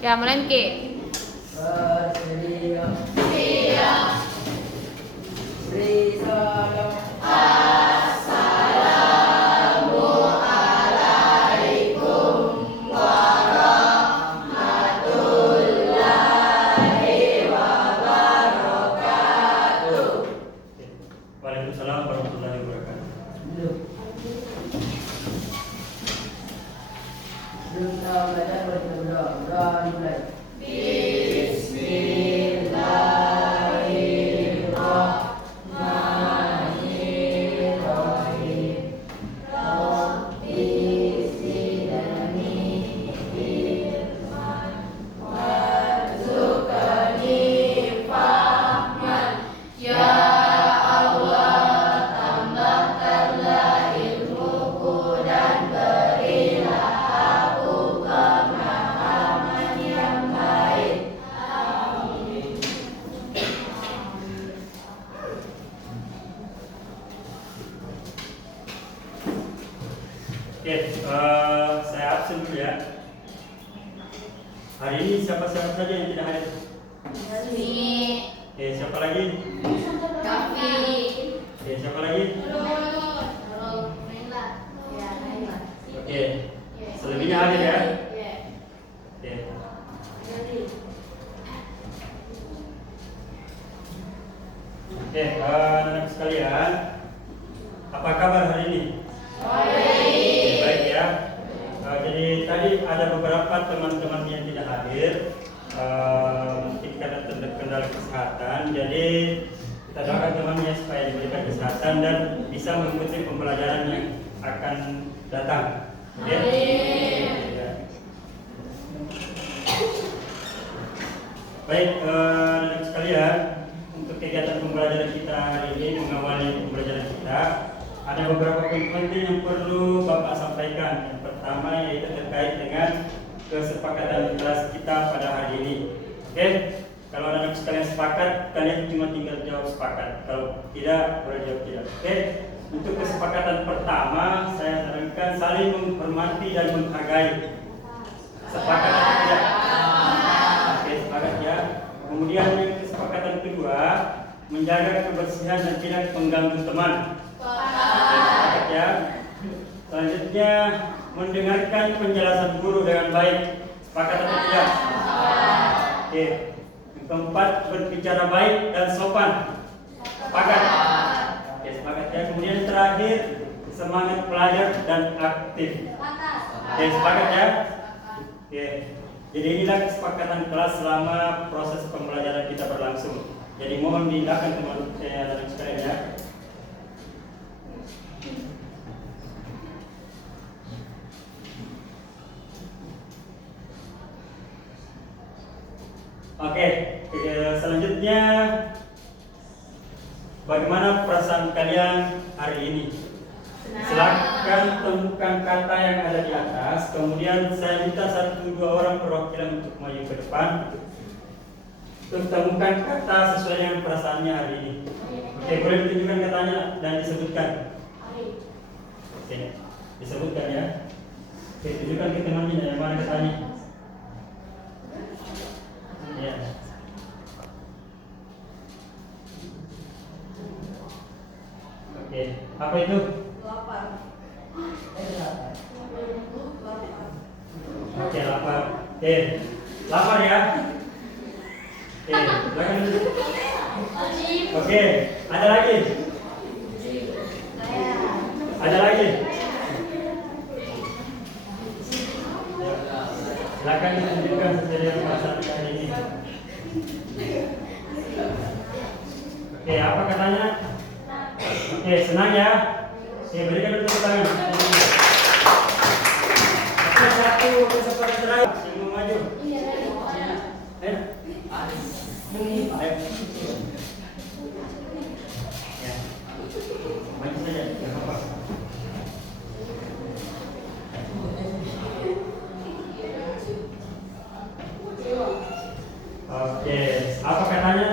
Ya, mulai Ki. Bersedia. Siap. Beri salam. Waalaikumsalam warahmatullahi wabarakatuh. Sebelum kita belajar, boleh kita berdoa. Berdoa dimulai. Oke, saya absen dulu ya. Hari ini siapa-siapa saja yang tidak hadir? Oke, siapa lagi? Oke, siapa lagi? Oke, selebihnya hadir ya. Oke. Oke, anak sekalian, apa kabar hari ini? Baik ya. Jadi tadi ada beberapa teman-teman yang tidak hadir, mungkin karena terkendala kesehatan. Jadi kita doakan temannya supaya diberikan kesehatan dan bisa mengikuti pembelajaran yang akan datang. Oke? Ya. Baik, anak sekalian, untuk kegiatan pembelajaran kita hari ini, mengawali pembelajaran kita, ada beberapa poin penting yang perlu Bapak sampaikan. Yang pertama yaitu terkait dengan kesepakatan kelas kita pada hari ini. Oke, kalau anak sekalian sepakat, kalian cuma tinggal jawab sepakat. Kalau tidak, boleh jawab tidak. Oke, untuk kesepakatan pertama, saya sarankan saling menghormati dan menghargai. Sepakat atau tidak? Oke, sepakat ya. Kemudian yang kesepakatan kedua, menjaga kebersihan dan tidak mengganggu teman. Sepakat ya. Selanjutnya mendengarkan penjelasan guru dengan baik. Sepakat atau tidak? Oke. Yang keempat, berbicara baik dan sopan. Sepakat? Oke, sepakat ya. Kemudian yang terakhir, semangat belajar dan aktif. Oke, sepakat ya. Oke. Jadi inilah kesepakatan kelas selama proses pembelajaran kita berlangsung. Jadi mohon diindahkan teman-teman sekalian ya. Oke, selanjutnya bagaimana perasaan kalian hari ini? Silakan temukan kata yang ada di atas. Kemudian saya minta 1-2 orang perwakilan untuk maju ke depan untuk temukan kata sesuai dengan perasaannya hari ini. Oke, boleh ditunjukkan katanya dan disebutkan. Oke, disebutkan ya. Oke, tunjukkan ke temannya yang mana katanya. Ya. Oke, apa itu? Oke, lapar. Oke, lapar ya. Oke, silakan duduk. Oke, ada lagi? Ada lagi? Silakan ditunjukkan sesuai dengan perasaan hari ini. Oke, apa katanya? Oke, senang ya? Oke, berikan dulu tepuk tangan. Oke, satu kesempatan terakhir. Yang mau maju? Ayo. Ya. Maju saja, tidak apa-apa. Oke, apa katanya?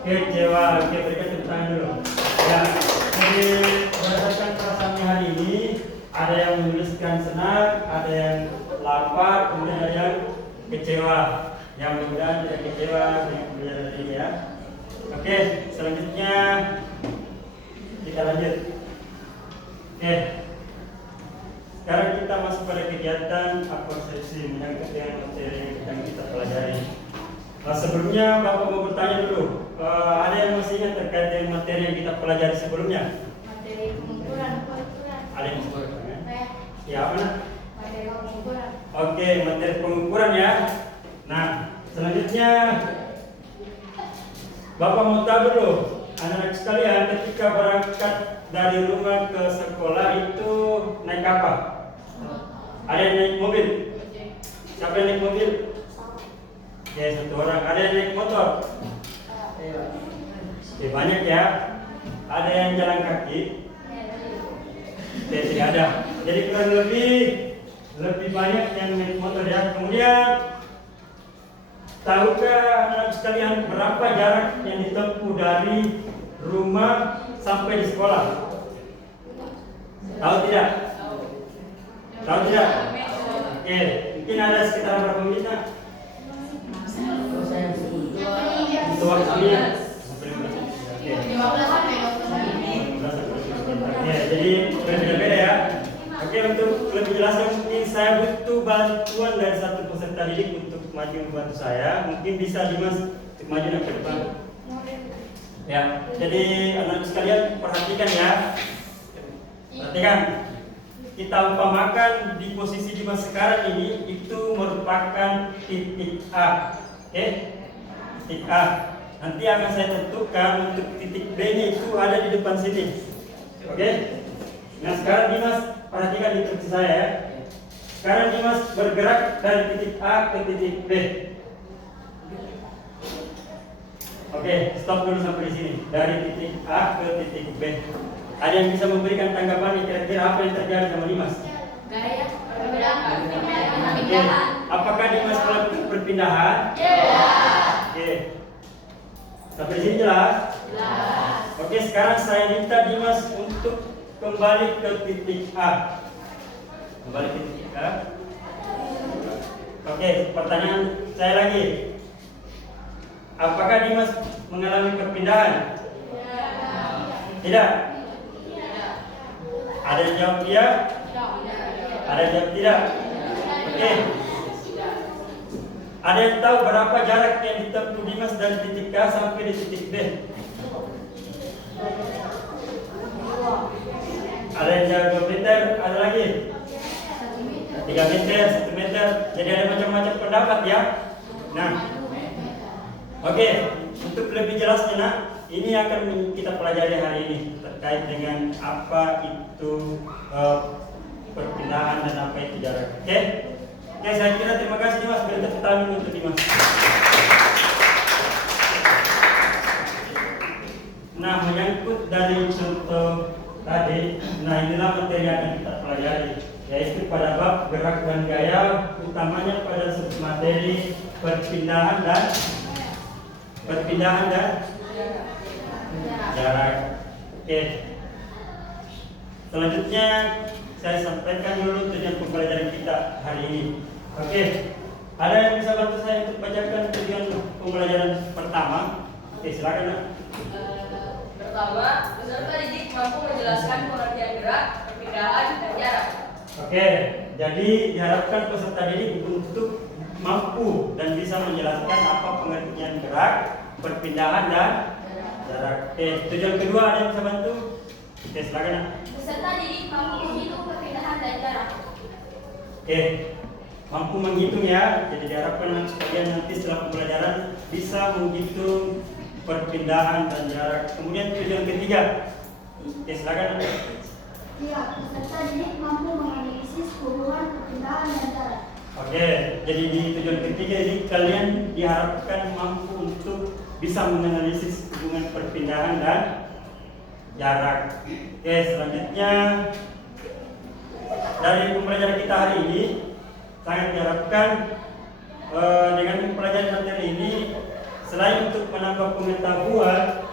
Kecewa. Oke, berikan tepuk tangan dulu. Ya, jadi berdasarkan perasaannya hari ini, ada yang menuliskan senang, ada yang lapar, kemudian ada yang kecewa. Yang mudah-mudahan tidak kecewa dengan pembelajaran ini ya. Oke, selanjutnya kita lanjut. Oke, sekarang kita masuk pada kegiatan absorpsi menyangkut dengan materi yang akan kita pelajari. Sebelumnya Bapak mau bertanya dulu, ada yang masih ingat terkait dengan materi yang kita pelajari sebelumnya? Materi pengukuran. Ada yang masih ingat? Ya, apa? Materi pengukuran. Oke, materi pengukuran ya. Nah, selanjutnya Bapak mau tahu dulu, anak-anak sekalian, ketika berangkat dari rumah ke sekolah itu naik apa? Ada yang naik mobil? Siapa yang naik mobil? Ya, satu orang. Ada yang naik motor? Banyak ya. Ada yang jalan kaki? Tidak ada. Jadi kurang lebih banyak yang naik motor ya. Kemudian tahukah anak sekalian berapa jarak yang ditempuh dari rumah sampai di sekolah? Tahu tidak? Tahu tidak? Oke, mungkin ada sekitar berapa menit? Untuk waktunya. Ya, jadi berbeda-beda ya. Oke, untuk lebih jelasnya mungkin saya butuh bantuan dari satu peserta didik untuk maju membantu saya. Mungkin bisa Dimas untuk maju ke depan. Ya, jadi anak sekalian perhatikan ya. Perhatikan. Kita umpamakan di posisi Dimas sekarang ini itu merupakan titik A. Oke? Titik A. Nanti akan saya tentukan untuk titik B-nya itu ada di depan sini. Oke? Nah, sekarang Dimas perhatikan instruksi saya ya. Sekarang Dimas bergerak dari titik A ke titik B. Oke, stop dulu sampai di sini. Dari titik A ke titik B. Ada yang bisa memberikan tanggapan kira-kira apa yang terjadi sama Dimas? Gaya Oke. Apakah Dimas melakukan perpindahan? Oke. Sampai di sini jelas? Oke, sekarang saya minta Dimas untuk kembali ke titik A. Kembali ke titik A. Oke, pertanyaan saya lagi. Apakah Dimas mengalami perpindahan? Tidak. Ada yang jawab iya? Ada yang jawab tidak? Oke. Ada yang tahu berapa jarak yang ditempuh Dimas dari titik A sampai di titik B? Ada yang jawab 2 meter, ada lagi? 3 meter, 1 meter. Jadi ada macam-macam pendapat ya. Nah, oke. Untuk lebih jelasnya nak, ini akan kita pelajari hari ini terkait dengan apa itu perpindahan dan apa itu jarak. Oke? Oke, saya kira terima kasih Dimas. Beri tepuk tangan untuk Dimas. Nah, menyangkut dari contoh tadi, nah inilah materi yang akan kita pelajari, yaitu pada bab gerak dan gaya, utamanya pada materi perpindahan dan jarak. Oke. Selanjutnya saya sampaikan dulu tujuan pembelajaran kita hari ini. Oke. Ada yang bisa bantu saya untuk bacakan tujuan pembelajaran pertama? Oke, silakan nak. Pertama, peserta didik mampu menjelaskan pengertian gerak, perpindahan, dan jarak. Oke, jadi diharapkan peserta didik untuk mampu dan bisa menjelaskan apa pengertian gerak, perpindahan, dan jarak. Oke, tujuan kedua ada yang bisa bantu? Oke, silakan nak. Peserta didik mampu menghitung perpindahan dan jarak. Oke, mampu menghitung ya. Jadi diharapkan anak sekalian nanti setelah pembelajaran bisa menghitung perpindahan dan jarak. Kemudian tujuan ketiga. Oke, silakan. Iya, peserta didik mampu menganalisis hubungan perpindahan dan jarak. Oke, jadi di tujuan ketiga ini kalian diharapkan mampu untuk bisa menganalisis hubungan perpindahan dan jarak. Oke, selanjutnya dari pembelajaran kita hari ini sangat diharapkan dengan mempelajari materi ini selain untuk menambah pengetahuan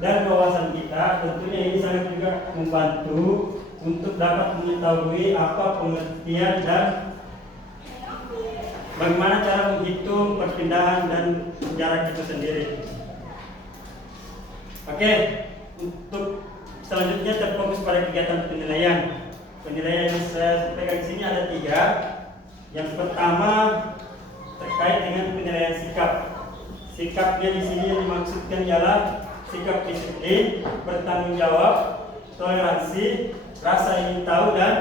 dan wawasan kita, tentunya ini sangat juga membantu untuk dapat mengetahui apa pengertian dan bagaimana cara menghitung perpindahan dan jarak itu sendiri. Oke, untuk selanjutnya terfokus pada kegiatan penilaian. Penilaian yang saya sampaikan di sini ada 3. Yang pertama terkait dengan penilaian sikap. Sikapnya di sini yang dimaksudkan ialah sikap disiplin, bertanggung jawab, toleransi, rasa ingin tahu dan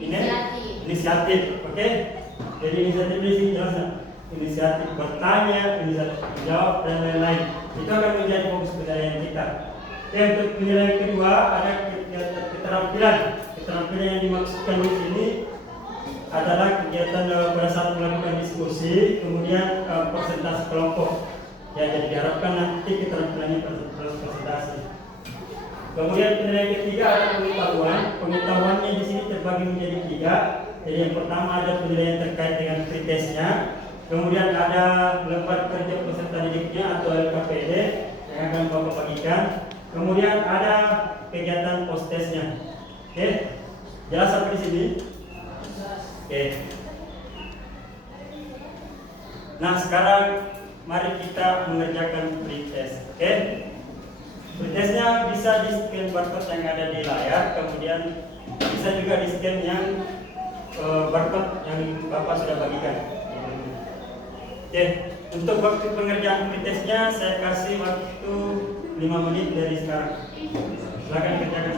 inisiatif. Oke? Jadi inisiatif di sini jelas, inisiatif bertanya, inisiatif menjawab dan lain-lain. Itu akan menjadi fokus penilaian kita. Oke, untuk penilaian kedua ada keterampilan. Keterampilan yang dimaksudkan di sini adalah kegiatan pada saat melakukan diskusi, kemudian presentasi kelompok. Ya, jadi diharapkan nanti keterampilannya presentasi. Kemudian penilaian ketiga ada pengetahuan. Pengetahuannya di sini terbagi menjadi 3. Jadi yang pertama ada penilaian terkait dengan pretesnya. Kemudian ada lembar kerja peserta didiknya atau LKPD yang akan Bapak bagikan. Kemudian ada kegiatan post-testnya. Oke, jelas sampai di sini? Oke. Nah, sekarang mari kita mengerjakan pretest. Oke? Pretestnya bisa di scan barcode yang ada di layar, kemudian bisa juga di scan yang barcode yang Bapak sudah bagikan. Oke, untuk waktu pengerjaan pretestnya saya kasih waktu 5 menit dari sekarang. Silakan kerjakan.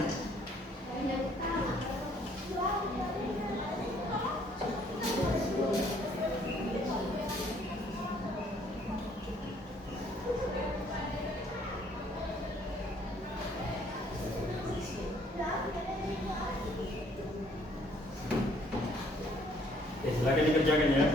Oke, silakan dikerjakan ya.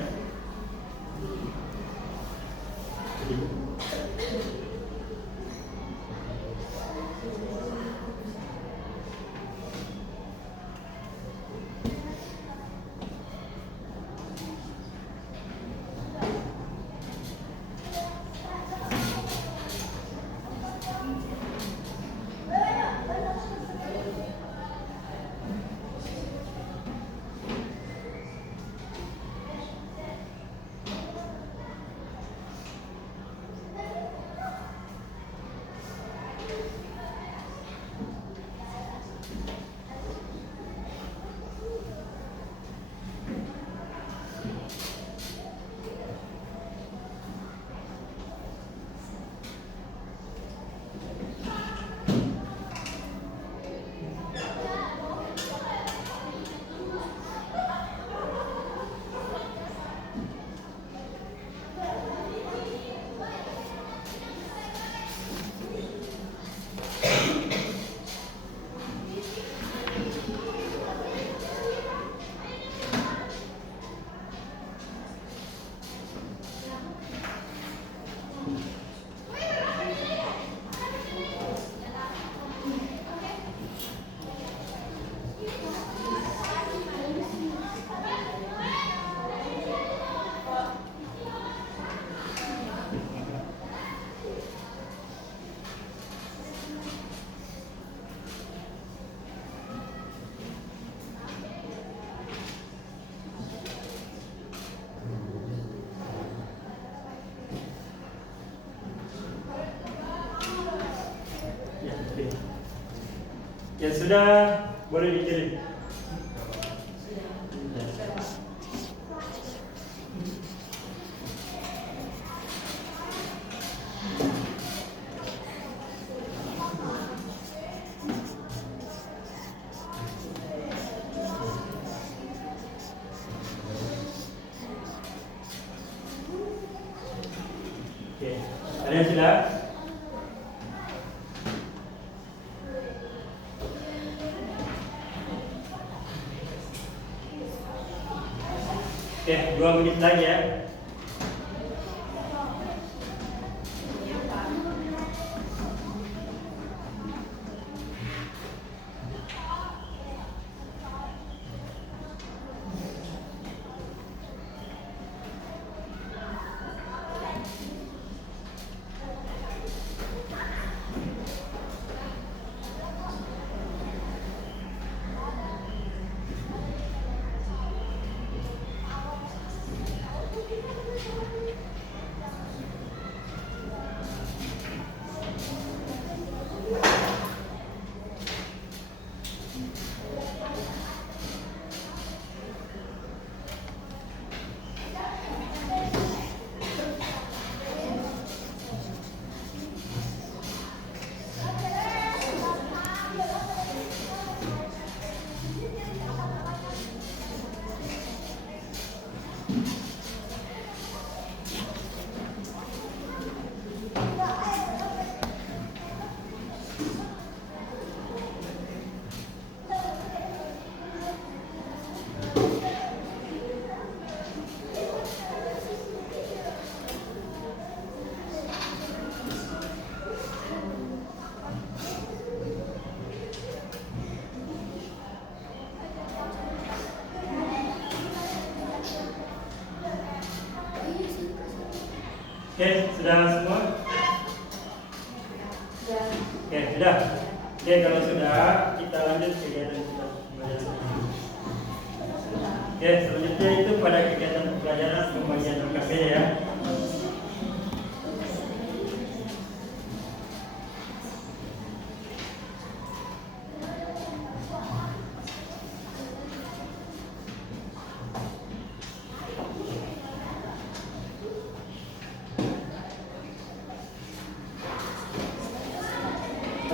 Yang sudah boleh dikirim. Oke, ada yang sudah? Oke, 2 menit lagi ya. Oke, sudah semua? Oke, sudah. Oke, kalau sudah, kita lanjut kegiatan kita pembelajaran. Oke, selanjutnya itu pada kegiatan pembelajaran pembagian LKP ya.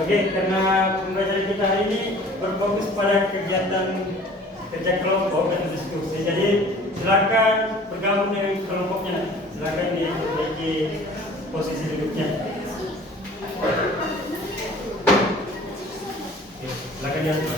Oke, karena pembelajaran kita hari ini berfokus pada kegiatan kerja kelompok dan diskusi. Jadi silakan bergabung dengan kelompoknya. Silakan diperbaiki posisi duduknya. Oke, silakan diatur.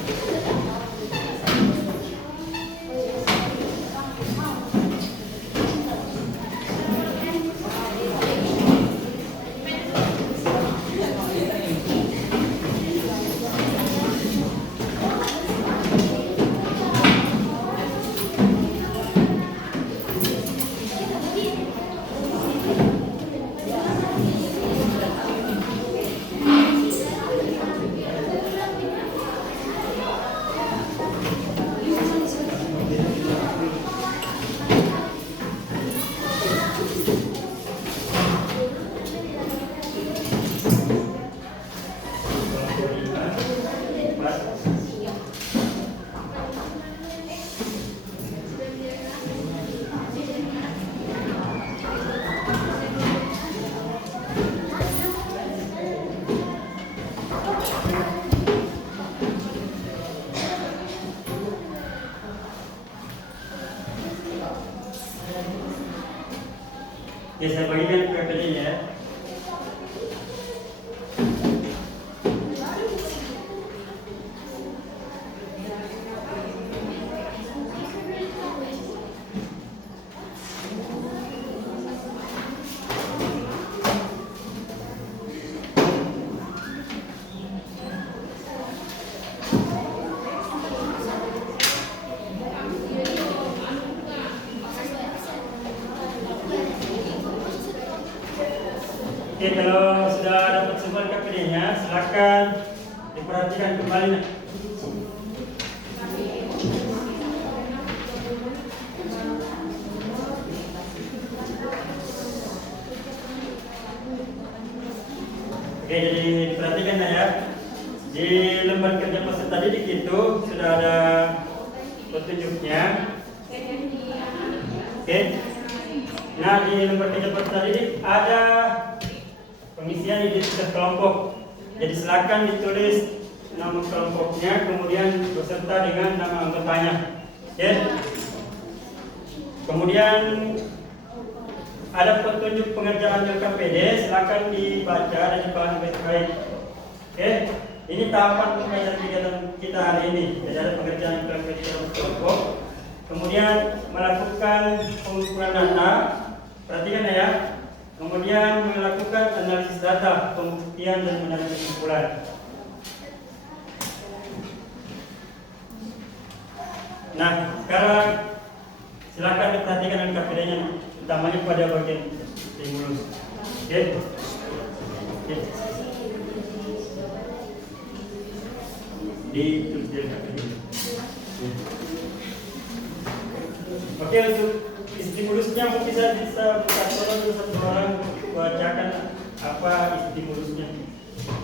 Oke, saya bagikan PPT-nya ya. Oke, kalau sudah dapat semua KPD-nya, silakan diperhatikan kembali. Oke, jadi diperhatikan ya. Di lembar kerja peserta didik itu sudah ada petunjuknya. Oke. Nah, di lembar kerja peserta didik ada pengisian identitas kelompok. Jadi silakan ditulis nama kelompoknya, kemudian beserta dengan nama anggotanya. Oke. Kemudian ada petunjuk pengerjaan LKPD, silakan dibaca dan dipahami baik-baik. Oke. Ini tahapan pembelajaran kegiatan kita hari ini. Jadi ada pengerjaan LKPD dalam kelompok. Kemudian melakukan pengukuran data. Perhatikan ya. Kemudian melakukan analisis data, pembuktian dan menarik kesimpulan. Nah, sekarang silakan diperhatikan LKPD-nya, utamanya pada bagian stimulus. Oke. Oke. Ditulis di LKPD. Oke, untuk stimulusnya mungkin bisa satu orang bacakan apa stimulusnya.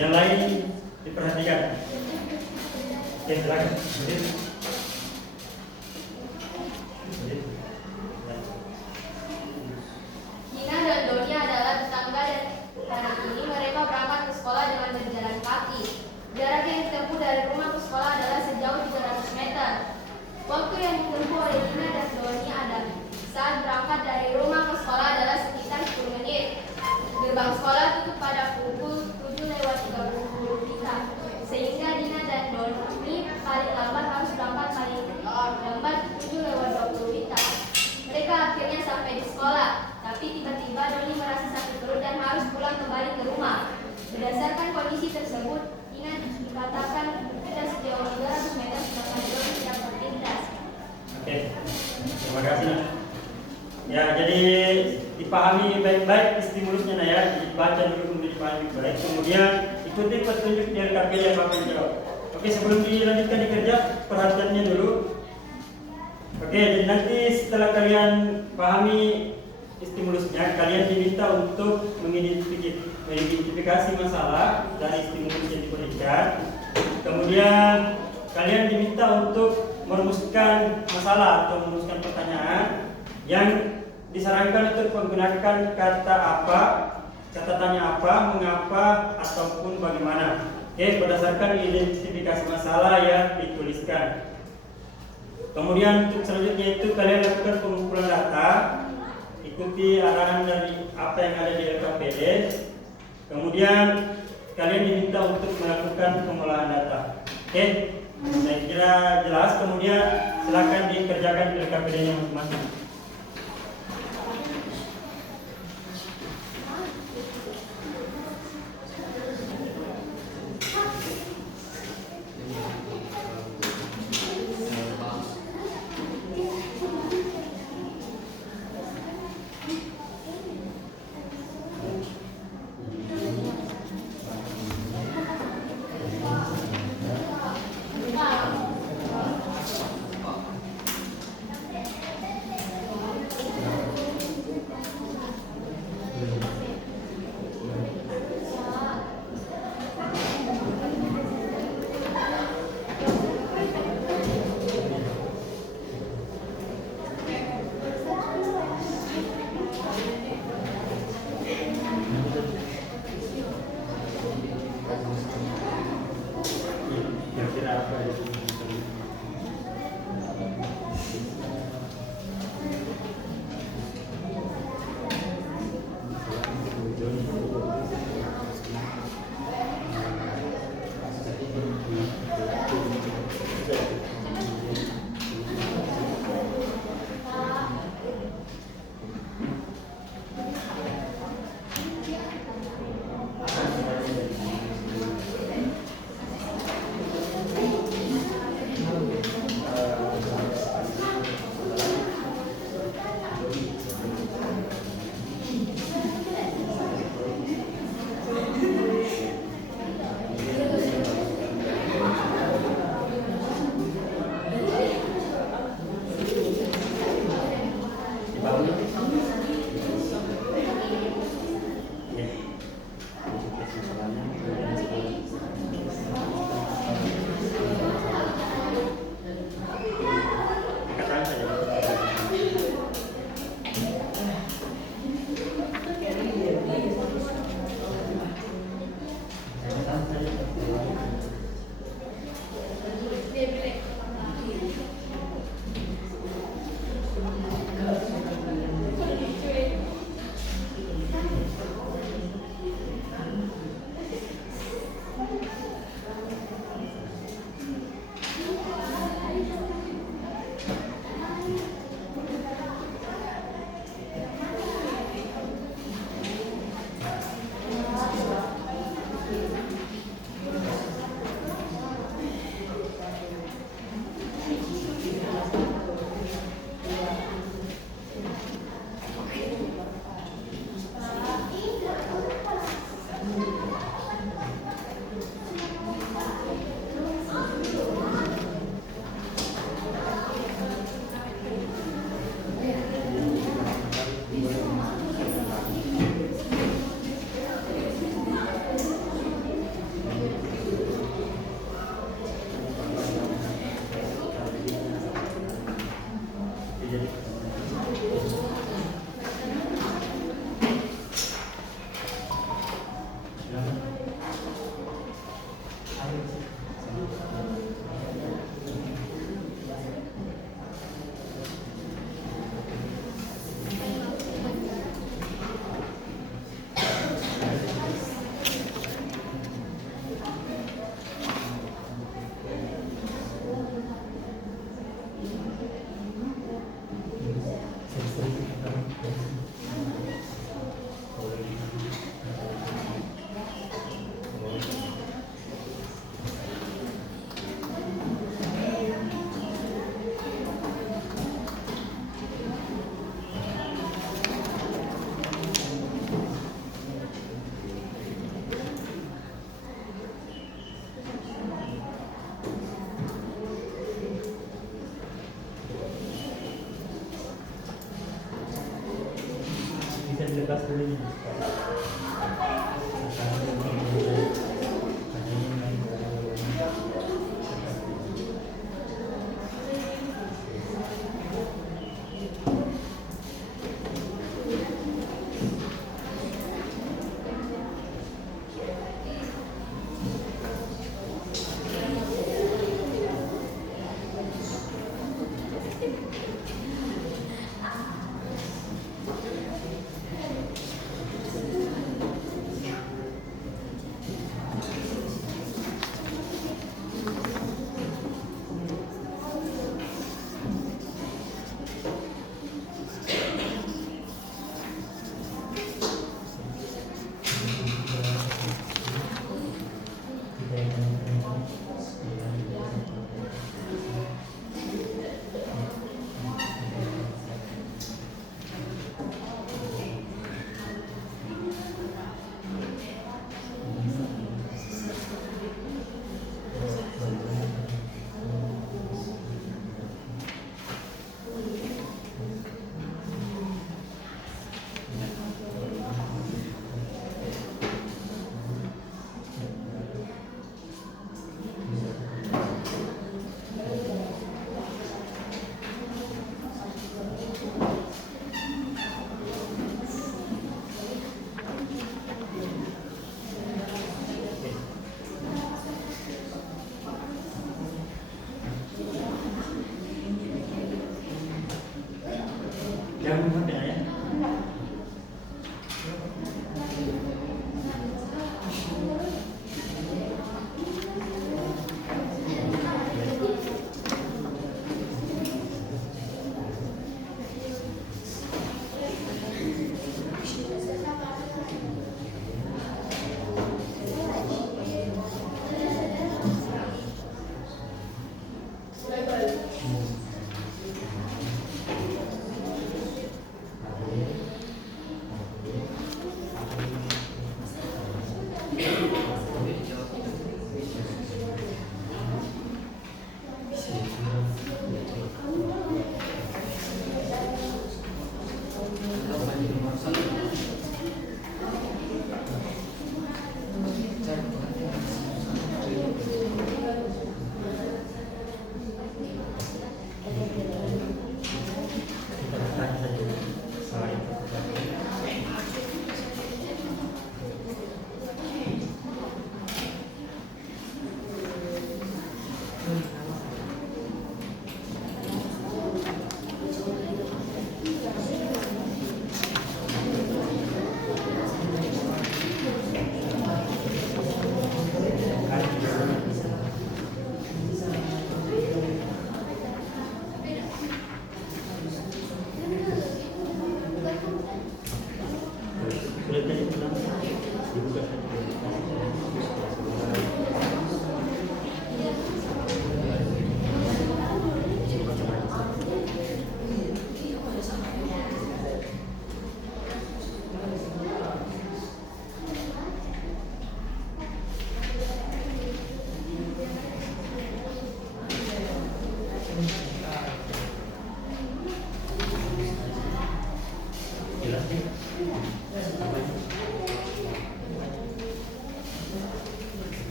Yang lain diperhatikan. Oke, silakan. Gina dan Doni adalah tetangga dan hari ini mereka berangkat ke sekolah dengan berjalan kaki. Jarak yang ditempuh dari rumah ke sekolah adalah sejauh 300 meter. Waktu yang ditempuh oleh Gina dan Doni saat berangkat dari rumah ke sekolah adalah sekitar 10 menit. Gerbang sekolah tutup pada pukul 7:30 sehingga Dina dan Doni paling lambat harus berangkat Ya, jadi dipahami baik-baik stimulusnya nah ya. Jadi baca dulu kemudian dipahami baik. Kemudian ikuti petunjuk di LKPD yang Bapak jawab. Oke, sebelum dilanjutkan dikerja, perhatiannya dulu. Oke, jadi nanti setelah kalian pahami stimulusnya, kalian diminta untuk mengidentifikasi masalah dari stimulus yang diberikan. Kemudian kalian diminta untuk merumuskan masalah atau merumuskan pertanyaan yang disarankan untuk menggunakan kata apa, kata tanya apa, mengapa, ataupun bagaimana. Oke, berdasarkan identifikasi masalah yang dituliskan. Kemudian untuk selanjutnya itu kalian lakukan pengumpulan data, ikuti arahan dari apa yang ada di LKPD. Kemudian kalian diminta untuk melakukan pengolahan data. Oke, saya kira jelas. Kemudian silakan dikerjakan di LKPD-nya masing-masing. dilepas dulu nih. Jangan mudah ya.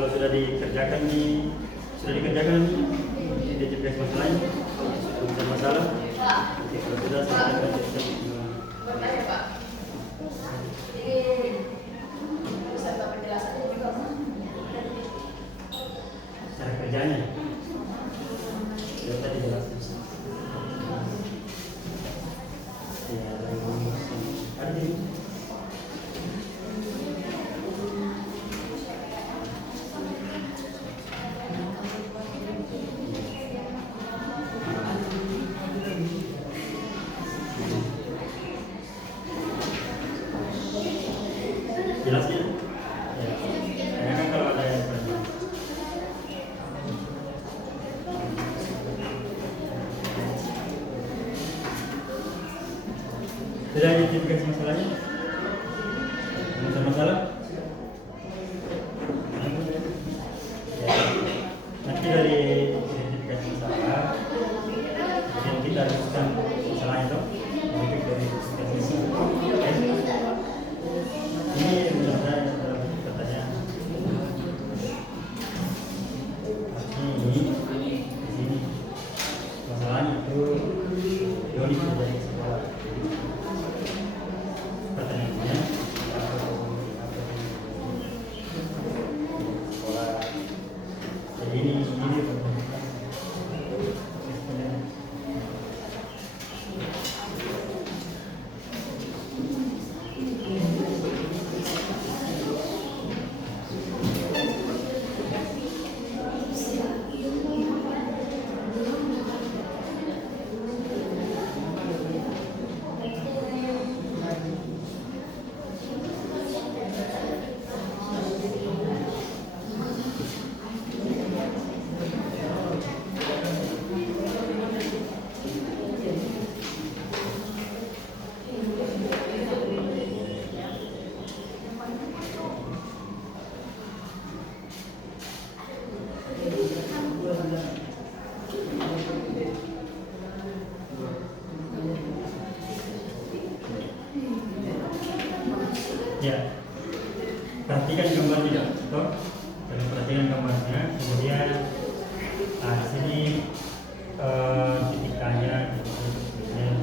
Kalau sudah dikerjakan nih, di GPS masalahnya, bukan masalah. Oke, kalau sudah saya kerjakan. Bertanya Pak, ini beserta penjelasannya juga Pak. Cara kerjanya. Ya tadi jelaskan. Ya, ada di jelasnya. Ya. Ya kan kalau ada yang bertanya. Sudah identifikasi masalahnya? Masalah? Ya. Nanti dari identifikasi masalah, kemudian kita rumuskan masalah itu, menuju dari identifikasi masalah. Ini menurut saya adalah pertanyaan. Ini di sini masalahnya itu Yoni sudah di sekolah. Pertanyaannya sekolah. Jadi ini ya, perhatikan gambarnya, toh. Jangan perhatikan gambarnya. Kemudian, di sini titik A-nya, kemudian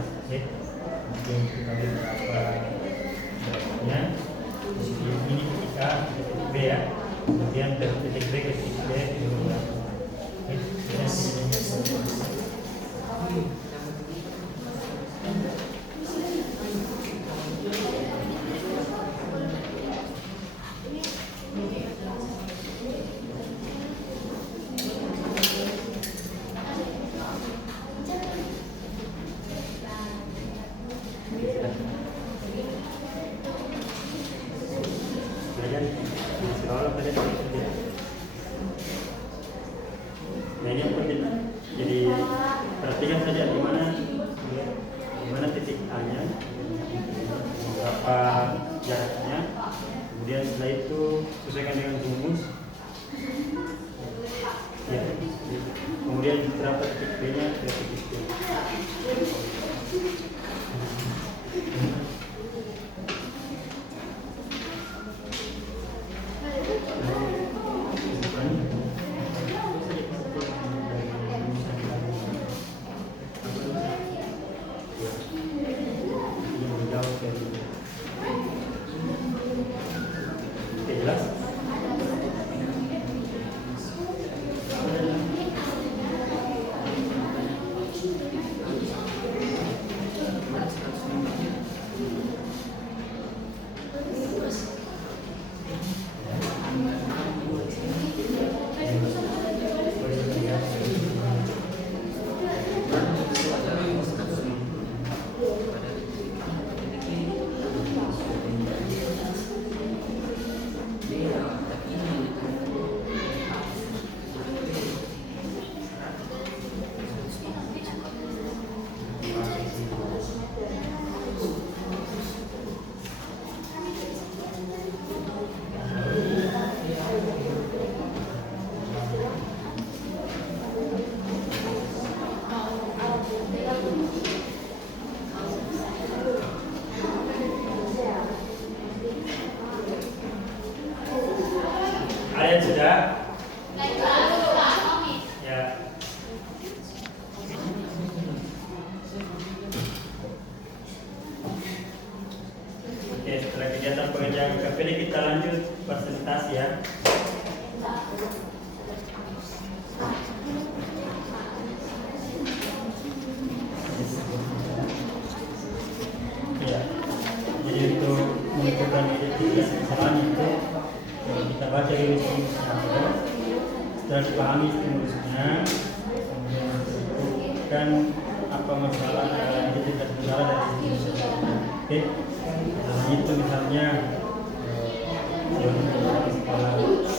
kita lihat berapa jaraknya. Ini titik A, titik B ya. Kemudian dari titik B ke titik B itu berapa? Nah ini yang penting. Jadi perhatikan saja di mana titik A-nya, berapa jaraknya. Kemudian setelah itu sesuaikan dengan rumus. Ya. Kemudian berapa titik B-nya ke titik B. Oke, jelas? sudah? Nah, Ya. Oke, setelah kegiatan pengerjaan KPD kita lanjut presentasi ya. Ya. Jadi untuk menentukan identitas kesalahan itu kita baca dulu stimulusnya, setelah dipahami stimulusnya, kemudian tentukan apa masalah identitas masalah dari stimulusnya. Oke, nah itu misalnya kepala apa gitu.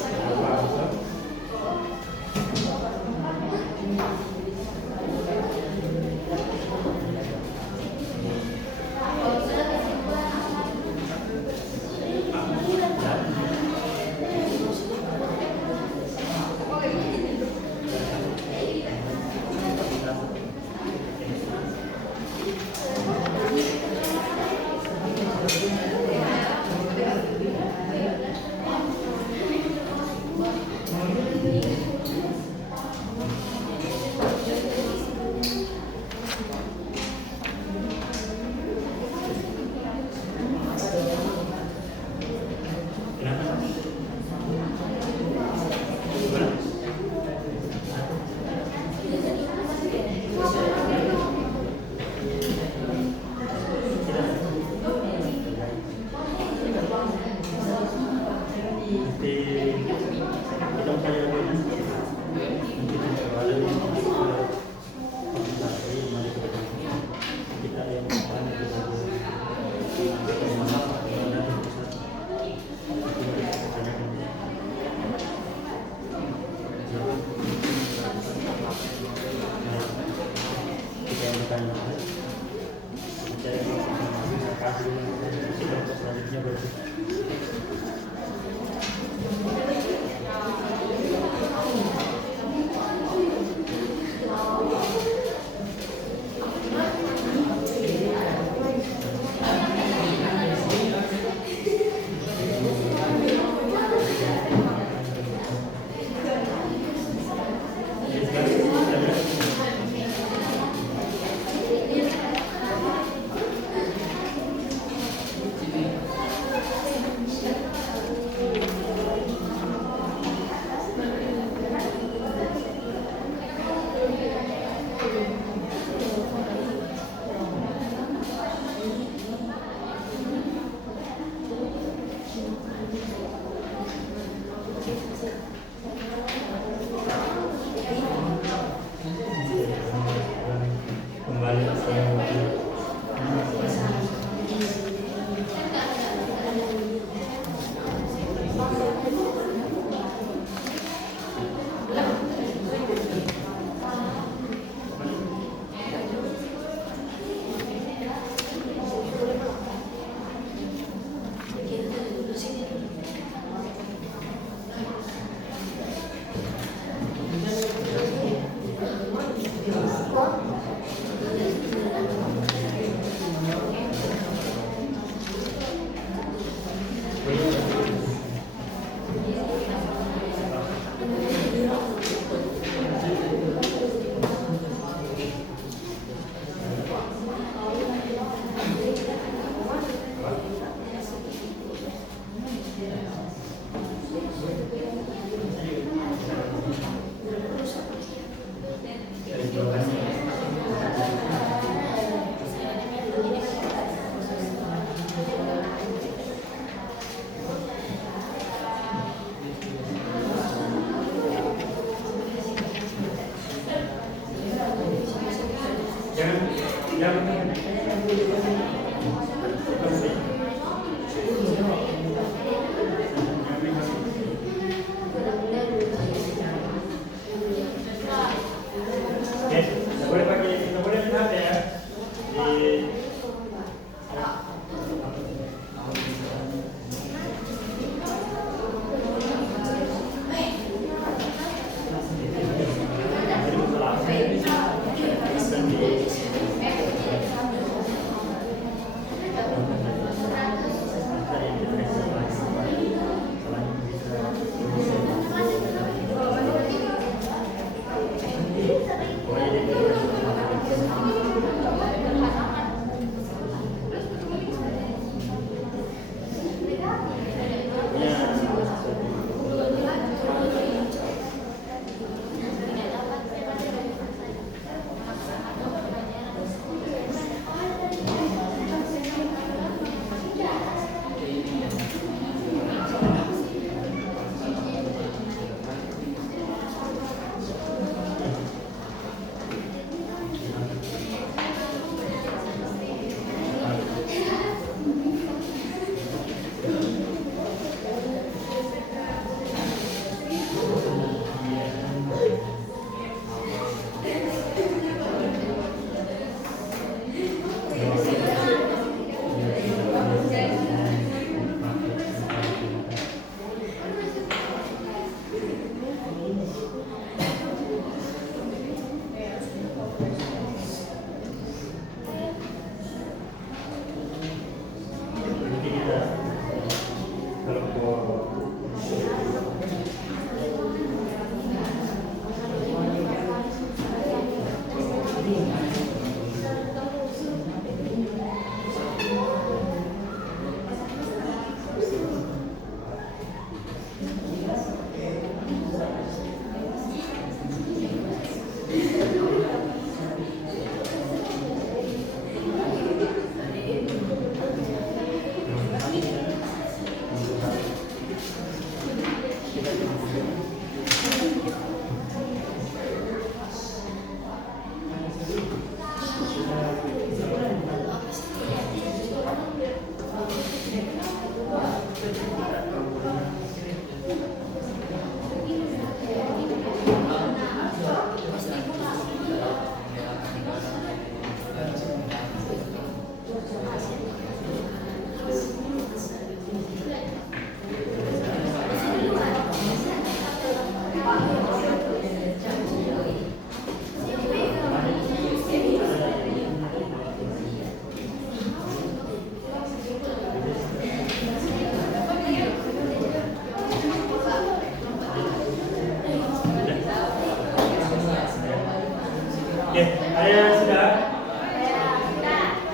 Ada yang sudah?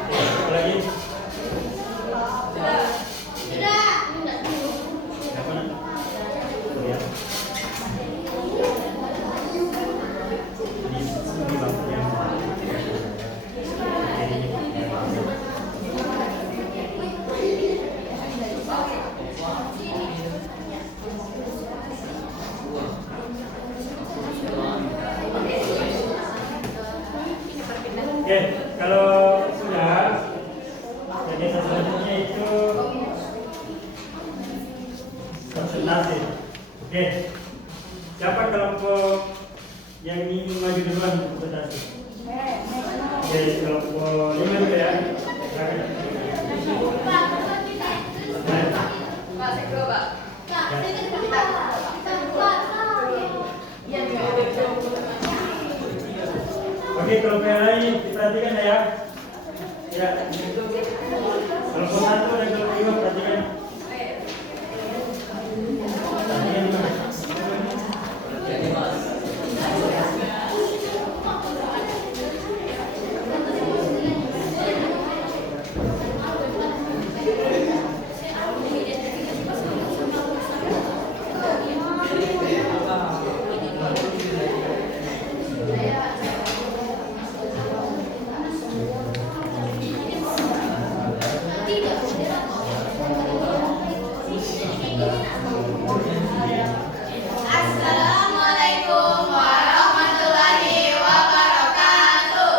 Apa lagi? Apa nak? Ya. Ini bang yang Oke, kalau sudah, kegiatan selanjutnya itu presentasi. Oke, siapa kelompok yang ingin maju duluan untuk presentasi? Oke, kelompok 5 juga ya. Silakan. Pak, saya kedua, Pak. Oke, kelompok yang lain diperhatikan ya. Ya. Kelompok 1 dan kelompok 5 perhatikan. Perhatikan juga. Assalamualaikum warahmatullahi wabarakatuh.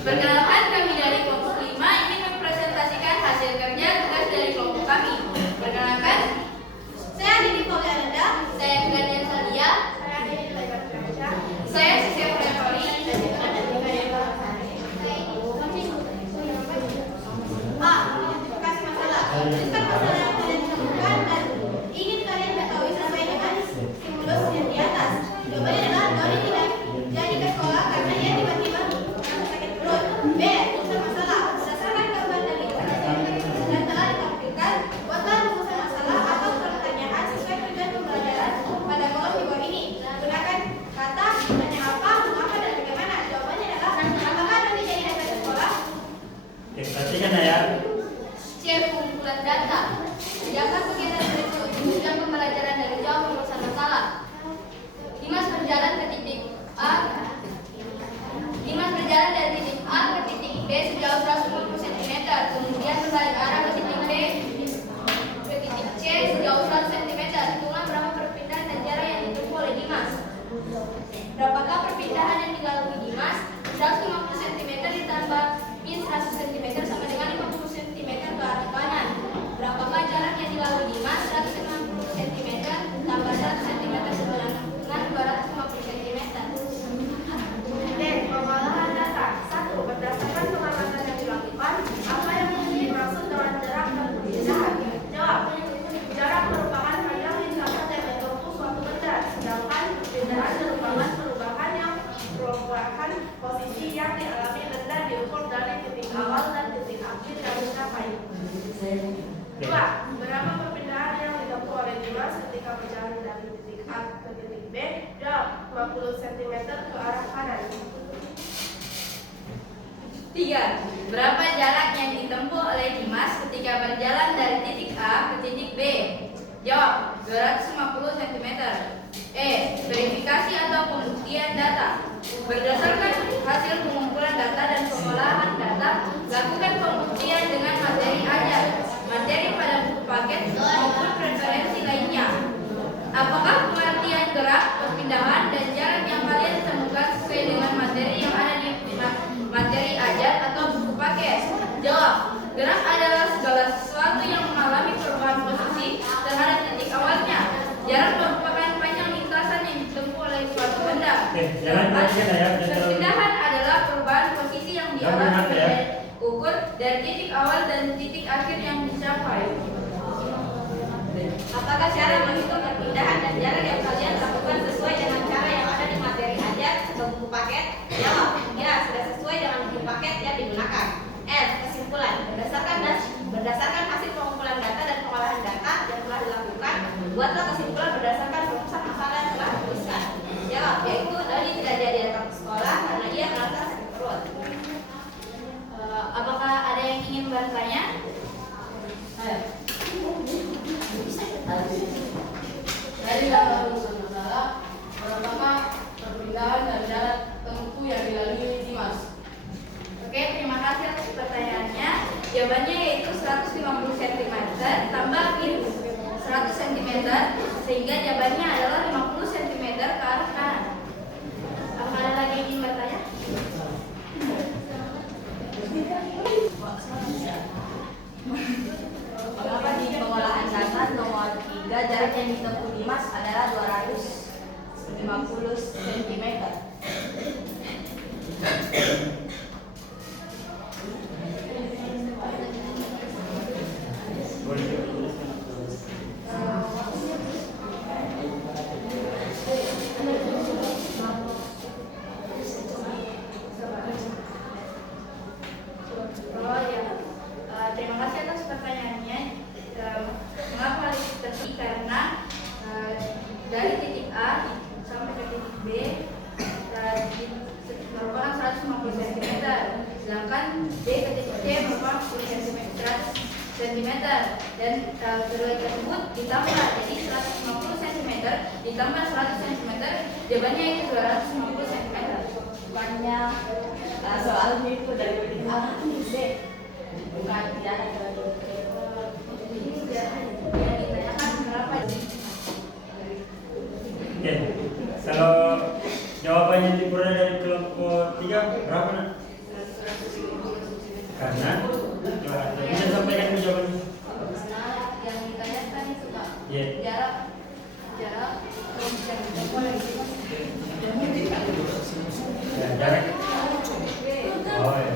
Perkenalkan, kami dari kelompok 5 ingin mempresentasikan hasil kerja tugas dari kelompok kami. Perkenalkan, saya Didi Pauliananda, saya Gadian Sadia, saya Sisi Purefori. Kasih masalah. Tuliskan masalah yang kalian temukan dan ingin kalian ketahui sesuai dengan stimulus yang di atas. Jawabannya adalah Doni tidak jadi ke sekolah karena dia tiba-tiba merasa sakit perut. B. Tuliskan masalah. Berdasarkan gambar dari dan telah ditampilkan, buatlah rumusan masalah atau pertanyaan sesuai tujuan pembelajaran pada kolom di bawah ini. Gunakan kata tanya apa, mengapa, dan bagaimana. Jawabannya adalah apakah Doni jadi datang ke sekolah? Oke, perhatikan ya. C. Pengumpulan data. Kerjakan kegiatan berikut menunjang pembelajaran dan menjawab rumusan masalah. Dimas berjalan ke titik A. Dimas berjalan dari titik A ke titik B sejauh 150 cm. Kemudian berbalik arah ke titik B ke titik C sejauh 100 cm. Hitunglah berapa perpindahan dan jarak yang ditempuh oleh Dimas. Berapakah perpindahan yang dilalui Dimas? 150 cm ditambah min 100 cm sama dengan 50 cm ke arah kanan. Berapakah jarak yang dilalui Dimas? 150 cm tambah 100 cm sama dengan 250 cm. D. Pengolahan data. 1. Berdasarkan pengamatan yang dilakukan, apa yang dimaksud dengan jarak dan perpindahan? Jawab. Jarak merupakan panjang lintasan yang menempuh suatu benda, sedangkan perpindahan merupakan perubahan yang merupakan posisi yang dialami benda diukur dari titik awal dan titik akhir yang dicapai. 2. Berapa perpindahan yang ditempuh oleh Dimas ketika berjalan dari titik A ke titik B? Jawab. 50 cm ke arah kanan. 3. Berapa jarak yang ditempuh oleh Dimas ketika berjalan dari titik A ke titik B? Jawab. 250 cm. E. Verifikasi atau pembuktian data. Berdasarkan hasil pengumpulan data dan pengolahan data, lakukan pembuktian dengan materi ajar, materi pada buku paket maupun referensi lainnya. Apakah pengertian gerak, perpindahan, dan jarak yang kalian temukan sesuai dengan materi yang ada di materi ajar atau buku paket? Jawab. Gerak adalah segala sesuatu yang mengalami perubahan posisi terhadap titik awalnya. Jarak merupakan panjang lintasan yang ditempuh oleh suatu benda. Perpindahan adalah perubahan posisi yang dialami dan ukur dari titik awal dan titik akhir yang dicapai. Apakah cara menghitung perpindahan dan jarak yang kalian lakukan sesuai dengan cara yang ada di materi ajar atau buku paket? Jawab. Ya, sudah sesuai dengan buku paket yang digunakan. F. Kesimpulan. Berdasarkan hasil pengumpulan data dan pengolahan data yang telah dilakukan, buatlah kesimpulan berdasarkan rumusan masalah yang telah dituliskan. Dari dalam rumus adalah merupakan perpindahan dan jarak tempuh yang dilalui Dimas. Oke, terima kasih atas pertanyaannya. Jawabannya yaitu 150 cm tambah min 100 cm, sehingga jawabannya adalah 50 cm ke arah kanan. Apakah ada lagi yang ingin bertanya? Mengapa di pengolahan dasar nomor 3 jarak yang ditempuh Dimas adalah 250 cm? Boleh dijelaskan? Oh ya, terima kasih atas pertanyaannya. Mengapa hal itu terjadi? Karena dari titik A sampai ke titik B merupakan 150 cm, sedangkan B ke titik C merupakan 10 cm, 100 cm, dan kedua tersebut ditambah, jadi 150 cm ditambah 100 cm, jawabannya itu 250 cm. Banyak soalnya itu dari titik A ke titik B, bukan jarak dari titik B. Ini sudah yang ditanyakan berapa? Oke, kalau jawabannya diperoleh dari kelompok 3 berapa nak? Karena bisa sampaikan dulu jawabannya. Karena yang ditanyakan itu Pak, Iya. jarak yang ditempuh dari Dimas. Ya, jarak. Oh ya.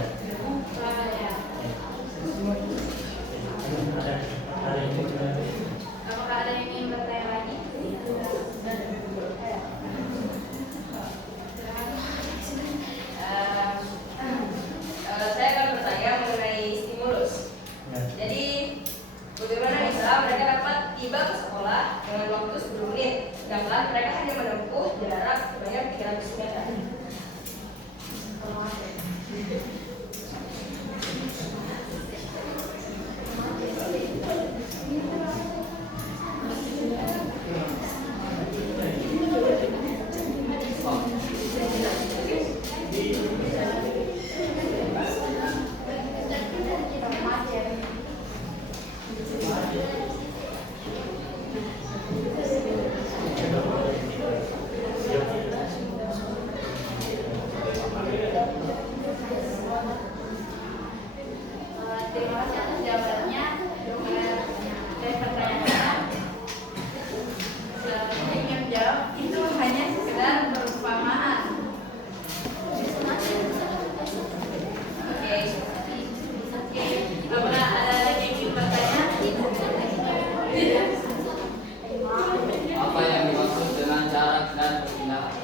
Ada yang Apakah ada yang ingin bertanya lagi? Saya akan bertanya mengenai stimulus. Ya. Jadi, bagaimana bisa mereka dapat tiba ke sekolah dengan waktu 10 menit, sedangkan mereka hanya menempuh jarak sebanyak 300 meter? Terima kasih atas jawabannya. Saya pertanyakan. Saya ingin jawab, itu hanya sekedar perumpamaan. Oke. Apakah ada lagi yang ingin bertanya? Apa yang dimaksud dengan jarak dan perpindahan?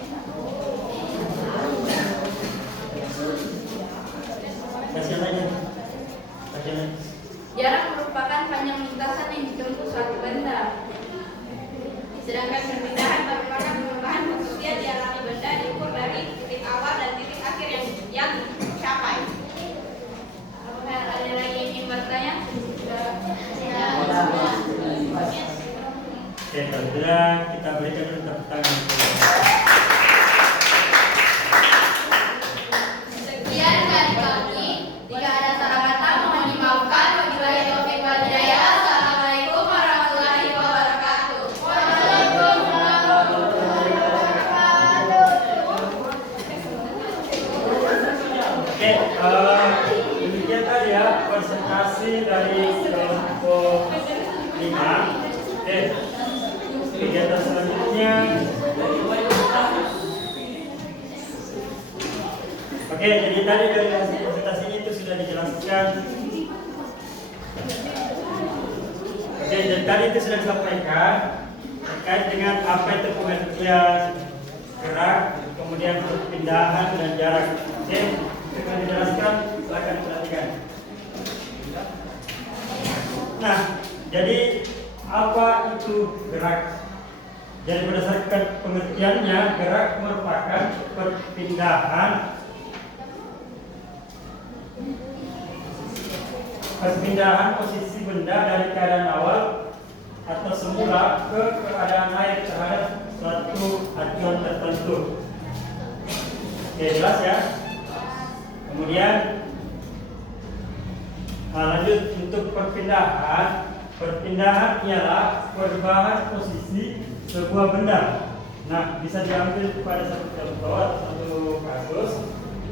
kasih lagi. Jarak merupakan panjang lintasan yang ditempuh suatu benda. Sedangkan perpindahan merupakan perubahan khususnya dialami benda diukur dari titik awal dan titik akhir yang dicapai. Apakah ada lagi yang ingin bertanya? Oke, kalau tidak kita berikan dulu tepuk tangan. Sekian dari kami. Jika ada salah kata mohon dimaafkan. Wabillahi taufiq wal hidayah. Assalamualaikum warahmatullahi wabarakatuh. Waalaikumsalam warahmatullahi wabarakatuh. Oke, demikian tadi ya presentasi dari kelompok 5. Oke, kegiatan selanjutnya. Oke, jadi tadi dari hasil presentasi itu sudah dijelaskan. Oke, jadi tadi itu sudah disampaikan terkait dengan apa itu pengertian gerak, kemudian perpindahan dan jarak. Oke, kita dijelaskan, silakan perhatikan. Nah, jadi apa itu gerak? Jadi berdasarkan pengertiannya, gerak merupakan perpindahan posisi benda dari keadaan awal atau semula ke keadaan air terhadap suatu acuan tertentu. Oke, jelas ya? Kemudian lanjut untuk perpindahan. Perpindahan ialah perubahan posisi sebuah benda. Nah, bisa diambil pada satu contoh atau satu kasus.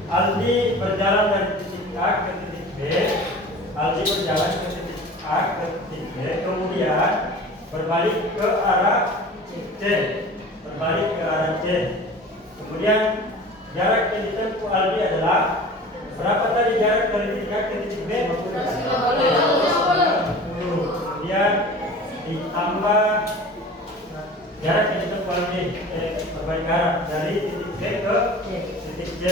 Aldi berjalan dari titik A ke titik B. Aldi berjalan ke titik A ke titik B, kemudian berbalik ke arah C. Berbalik ke arah C. Kemudian jarak yang ditempuh Aldi adalah berapa tadi jarak dari titik A ke titik B? 50. Kemudian ditambah jarak yang ditempuh Aldi berbalik ke arah dari titik B ke titik C,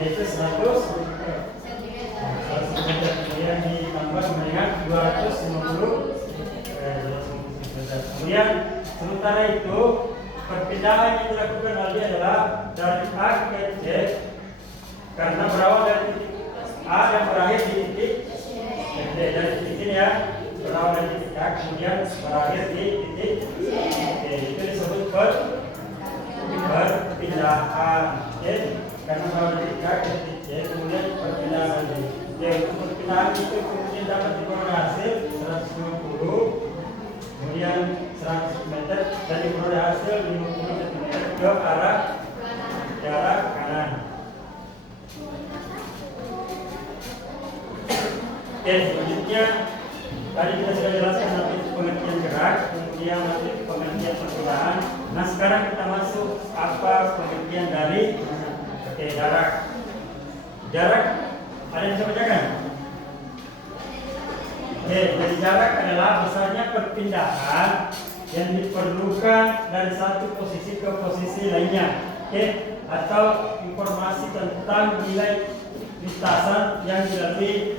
yaitu 100 cm. Kemudian ditambah dengan 250 kemudian sementara itu perpindahan yang dilakukan Aldi adalah dari A ke C karena berawal dari titik A dan berakhir di titik C. Dari titik ini ya, berawal dari titik A kemudian berakhir di titik C. Itu disebut perpindahan. Karena berawal dari titik A ke titik C kemudian perpindahan Aldi. Untuk perpindahan itu kemudian dapat diperoleh hasil 150, kemudian 100 meter, dan diperoleh hasil 50 cm ke arah jarak kanan. Oke, selanjutnya tadi kita sudah jelaskan nanti pengertian gerak, kemudian nanti pengertian perpindahan. Nah, sekarang kita masuk apa pengertian dari jarak. Jarak ada yang bisa bacakan? Jadi jarak adalah misalnya perpindahan yang diperlukan dari satu posisi ke posisi lainnya, atau informasi tentang nilai lintasan yang dilalui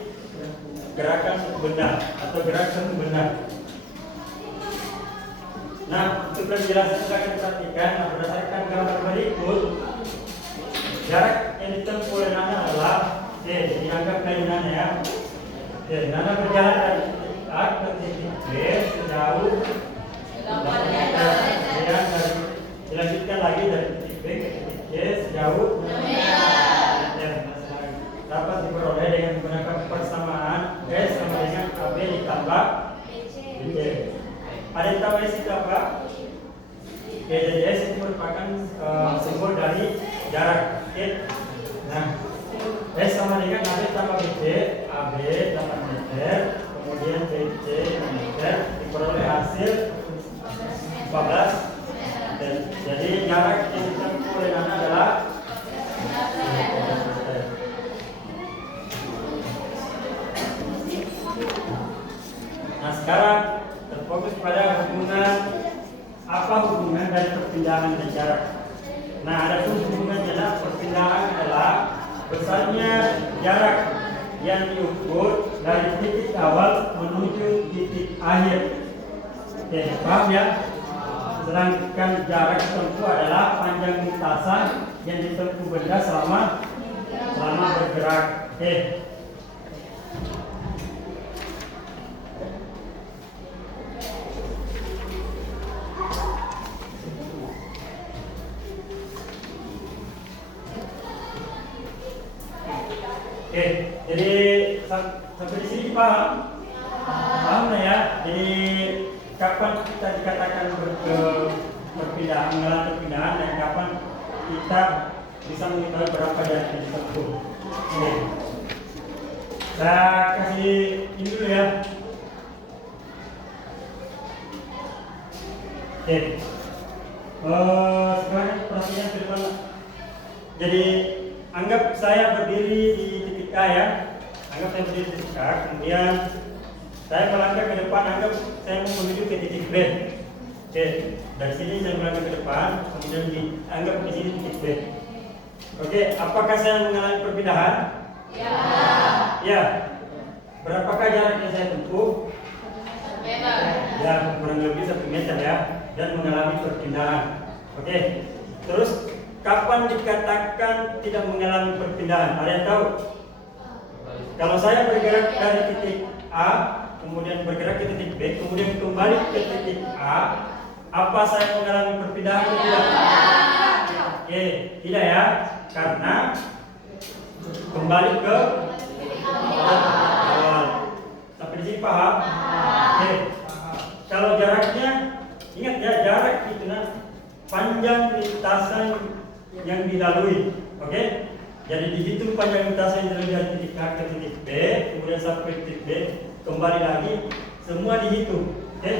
gerakan benda atau gerakan benda. Nah, untuk penjelasan silakan perhatikan. Nah, berdasarkan gambar berikut, jarak yang ditempuh oleh Nana adalah dianggap dari Nana ya. Nana berjalan dari titik A ke titik B sejauh 8 meter. Dilanjutkan lagi dari titik B ke titik C sejauh 6 meter. Dapat diperoleh dengan menggunakan persamaan S sama dengan AB ditambah BC. Ada yang tahu S itu apa? Jadi S itu merupakan simbol dari jarak. Nah, S sama dengan AB tambah BC, AB 8 meter, kemudian BC 6 meter, diperoleh hasil 14 meter. Jadi jarak yang ditempuh oleh Nana adalah 14 meter. Nah, sekarang terfokus pada apa hubungan dari perpindahan dan jarak. Nah, ada pun hubungannya. Perpindahan adalah besarnya jarak yang diukur dari titik awal menuju titik akhir. Paham ya? Sedangkan jarak tempuh adalah panjang lintasan yang ditempuh benda selama bergerak. Jadi sampai di sini paham? Paham ya? Jadi kapan kita dikatakan perpindahan, mengalami perpindahan, dan kapan kita bisa mengetahui berapa jarak yang ditempuh. Saya kasih ini dulu ya. Sekarang perhatian ke depan. Jadi anggap saya berdiri di titik A ya. Anggap saya berdiri di titik A, kemudian saya melangkah ke depan. Anggap saya mau menuju ke titik B. Dari sini saya melangkah ke depan, kemudian dianggap di sini titik B. Apakah saya mengalami perpindahan? Ya. Berapakah jarak yang saya tempuh? 1 meter. Ya, kurang lebih 1 meter ya, dan mengalami perpindahan. Terus kapan dikatakan tidak mengalami perpindahan? Ada yang tahu? Kalau saya bergerak dari titik A kemudian bergerak ke titik B, kemudian kembali ke titik A, apa saya mengalami perpindahan atau tidak? Oke, tidak ya, karena kembali ke awal. Sampai di sini paham? Oke. Kalau jaraknya, ingat ya, jarak itu panjang lintasan yang dilalui. Oke? Jadi dihitung panjang lintasan yang dilalui dari titik A ke titik B, kemudian sampai titik B, kembali lagi, semua dihitung. Oke?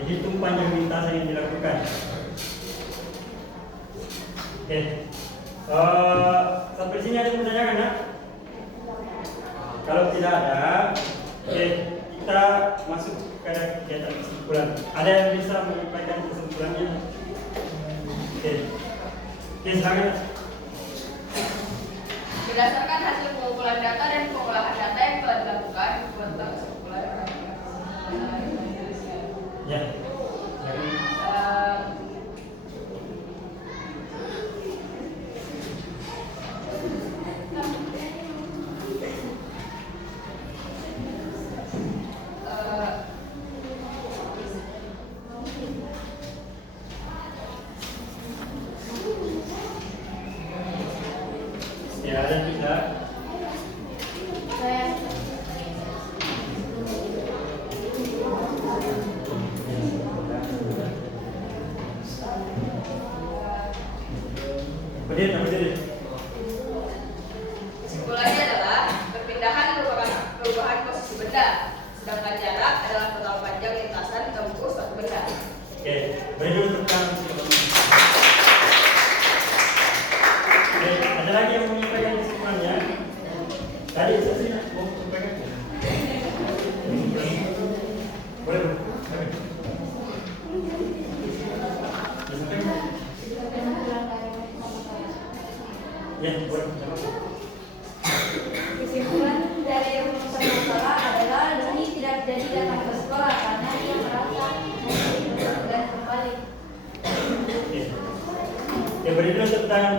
Dihitung panjang lintasan yang dilakukan. Oke. Sampai sini ada yang menanyakan ya? Kalau tidak ada, oke, kita masuk ke kegiatan kesimpulan. Ada yang bisa menyampaikan kesimpulannya? Oke, silakan. Berdasarkan hasil pengumpulan data dan pengolahan data yang telah dilakukan, buatlah kesimpulan. Ya. Ya, ada juga. Saya Berdiri. Kesimpulannya adalah perpindahan merupakan perubahan posisi benda, sedangkan jarak adalah total panjang lintasan tempuh suatu benda. Oke, beri dulu tepuk tangan. Oke, ada lagi yang mau menyampaikan kesimpulannya? Tadi saya mau menyampaikan. Boleh, Bu? Boleh. Disampaikan. Ya, boleh. kesimpulan dari rumusan masalah adalah Doni tidak jadi datang ke sekolah karena ia merasa dan kembali. Oke. Ya, beri dulu tepuk tangan.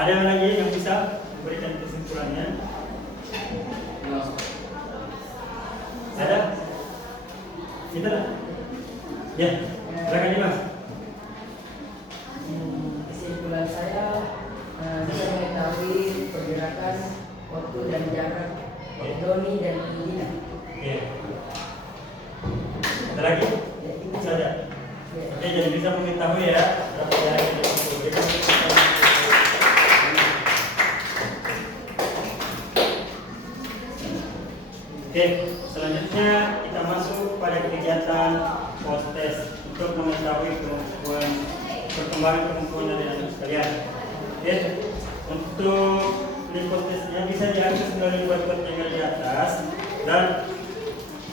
Ada yang lagi yang bisa memberikan kesimpulannya? Ada? Kita lah. Ya, silakan Dimas. Kesimpulan saya bisa mengetahui pergerakan waktu dan jarak Doni dan Indina. Oke. Ada lagi? Ya, itu Bisa ada? Ya. Oke, jadi bisa mengetahui ya berapa jarak yang ditempuh. Oke, selanjutnya kita masuk pada kegiatan post test untuk mengetahui perkembangan kemampuan dari anak sekalian. Oke, untuk link post testnya bisa diakses melalui barcode yang ada di atas dan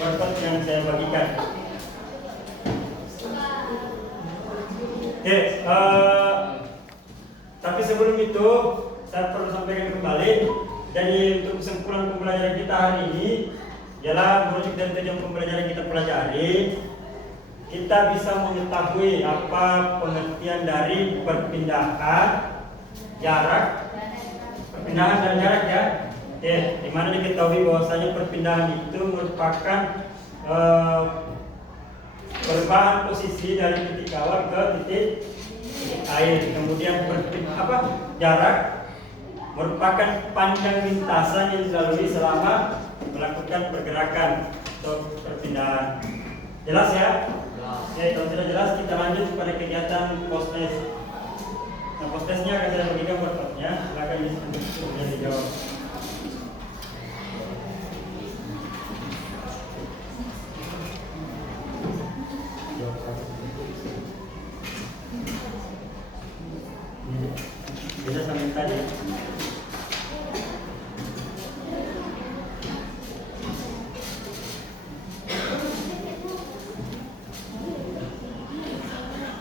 barcode yang saya bagikan. Oke, tapi sebelum itu saya perlu sampaikan kembali. Jadi untuk kesimpulan pembelajaran kita hari ini ialah merujuk dari tujuan pembelajaran kita pelajari, kita bisa mengetahui apa pengertian dari perpindahan, jarak, perpindahan dan jarak ya. Oke, di mana diketahui bahwasanya perpindahan itu merupakan perubahan posisi dari titik awal ke titik akhir. Kemudian jarak merupakan panjang lintasan yang dilalui selama melakukan pergerakan atau perpindahan. Jelas ya? Oke, kalau sudah jelas kita lanjut pada kegiatan post test. Nah, post testnya akan saya bagikan barcode-nya. Silakan dijawab. Bisa sambil tadi.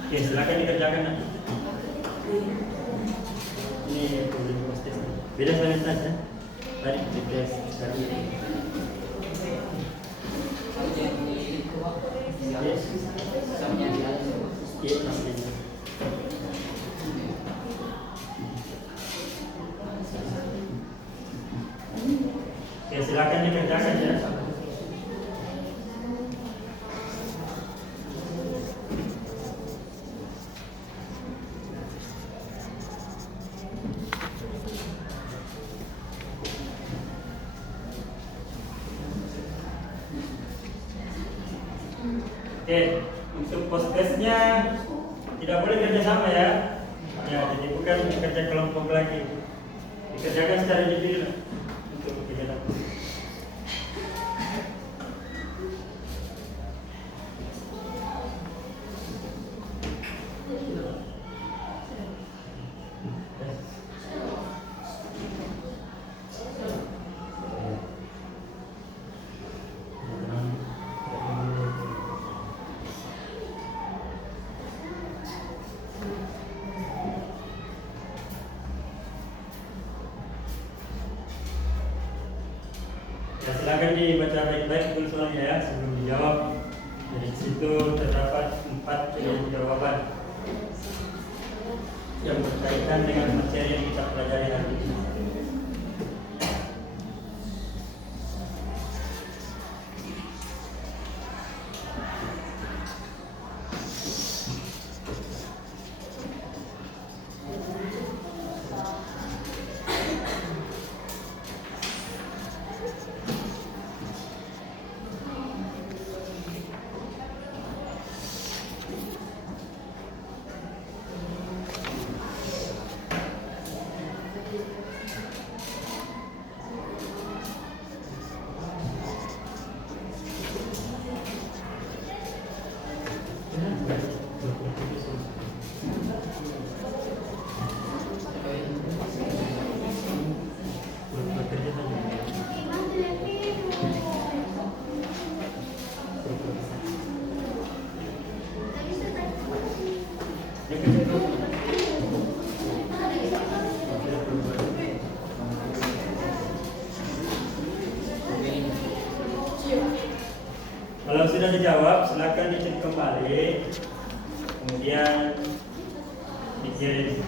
Oke, silakan dikerjakan. Ini problem post test. Beda sama saja. Tadi di tes sekarang ini. Iya, Oke, silakan dikerjakan ya. Oke, untuk postcase-nya tidak boleh kerjasama ya. Ya, jadi bukan kerja kelompok lagi. Dikerjakan secara individu untuk kegiatan. Ya, silakan dibaca baik-baik dulu soalnya ya sebelum dijawab. Dari situ terdapat 4 jawaban yang berkaitan dengan materi yang kita pelajari hari ini. Kalau sudah dijawab, silakan dicek kembali, kemudian dikirim.